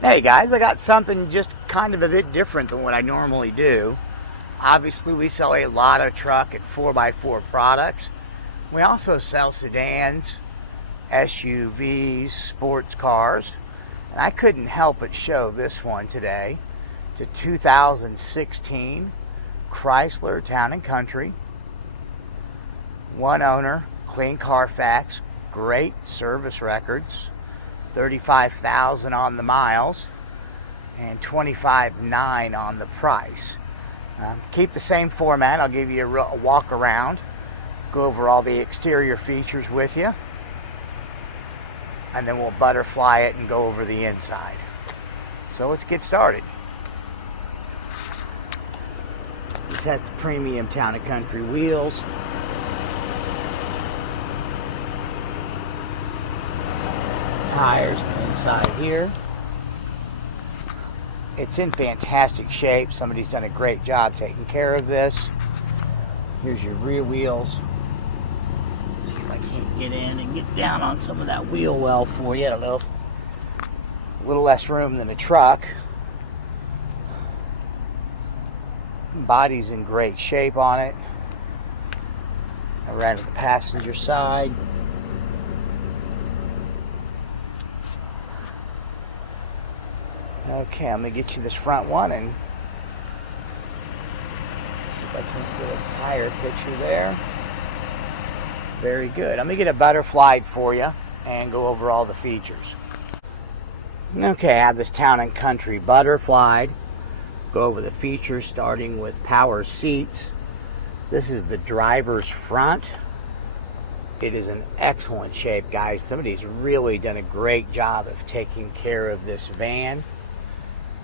Hey guys, I got something just kind of a bit different than what I normally do. Obviously, we sell a lot of truck and 4x4 products. We also sell sedans, SUVs, sports cars. And I couldn't help but show this one today. It's a 2016 Chrysler Town Country. One owner, clean carfax, great service records. 35,000 on the miles and 25,900 on the price. Keep the same format. I'll give you a walk around, go over all the exterior features with you, and then we'll butterfly it and go over the inside. So let's get started. This has the premium Town & Country wheels. Tires inside here. It's in fantastic shape. Somebody's done a great job taking care of this. Here's your rear wheels. See if I can't get in and get down on some of that wheel well for you. I don't know if a little less room than a truck. Body's in great shape on it. Around to the passenger side. Okay, I'm going to get you this front one and see if I can't get a tire picture there. Very good. I'm going to get it butterflied for you and go over all the features. Okay, I have this Town & Country butterflied. Go over the features starting with power seats. This is the driver's front. It is in excellent shape, guys. Somebody's really done a great job of taking care of this van.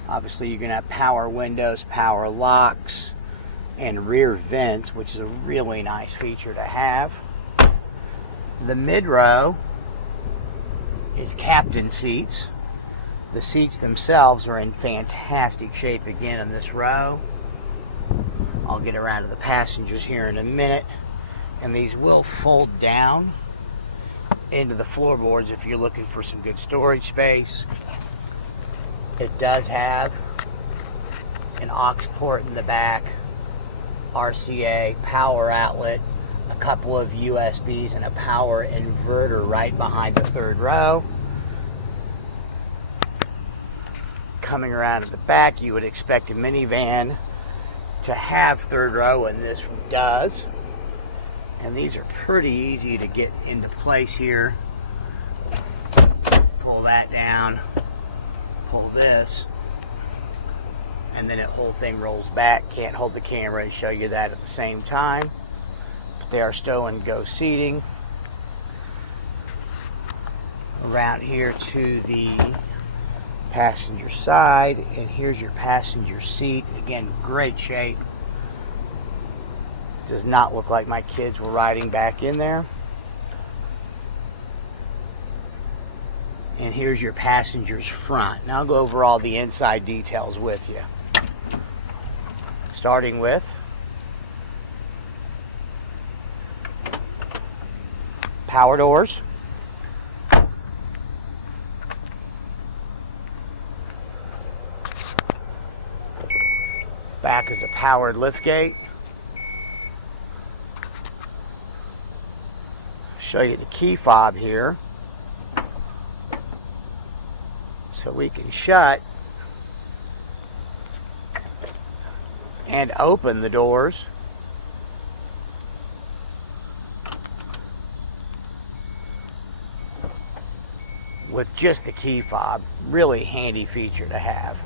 Obviously, you're going to have power windows, power locks, and rear vents, which is a really nice feature to have. The mid-row is captain seats. The seats themselves are in fantastic shape again in this row. I'll get around to the passengers here in a minute. And these will fold down into the floorboards if you're looking for some good storage space. It does have an aux port in the back, RCA, power outlet, a couple of USBs, and a power inverter right behind the third row. Coming around to the back, you would expect a minivan to have third row, and this one does. And these are pretty easy to get into place here. Pull that down. Pull this, and then the whole thing rolls back. Can't hold the camera and show you that at the same time. But they are stow and go seating. Around here to the passenger side, and here's your passenger seat. Again, great shape. Does not look like my kids were riding back in there. And here's your passenger's front. Now I'll go over all the inside details with you. Starting with power doors. Back is a powered liftgate. Show you the key fob here. So we can shut and open the doors with just the key fob. Really handy feature to have.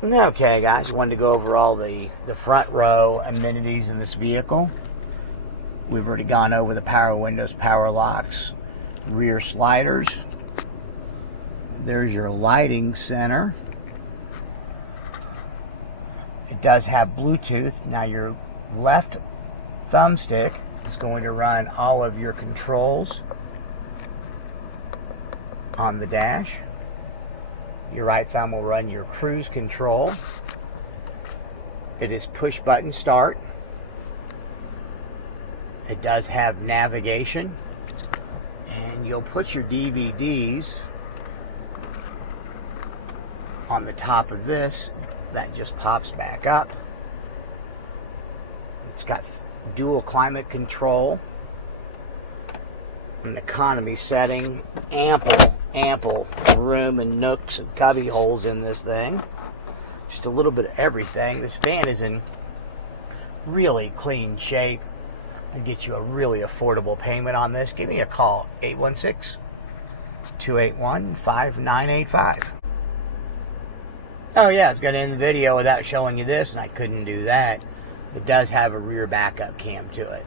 Okay guys, I wanted to go over all the front row amenities in this vehicle. We've already gone over the power windows, power locks, rear sliders. There's your lighting center. It does have Bluetooth. Now your left thumbstick is going to run all of your controls on the dash. Your right thumb will run your cruise control. It is push button start. It does have navigation, and you'll put your DVDs on the top of this, that just pops back up. It's got dual climate control, an economy setting, ample room and nooks and cubby holes in this thing. Just a little bit of everything. This van is in really clean shape. I'd get you a really affordable payment on this. Give me a call, 816-281-5985. Oh yeah, I was going to end the video without showing you this, and I couldn't do that. It does have a rear backup cam to it.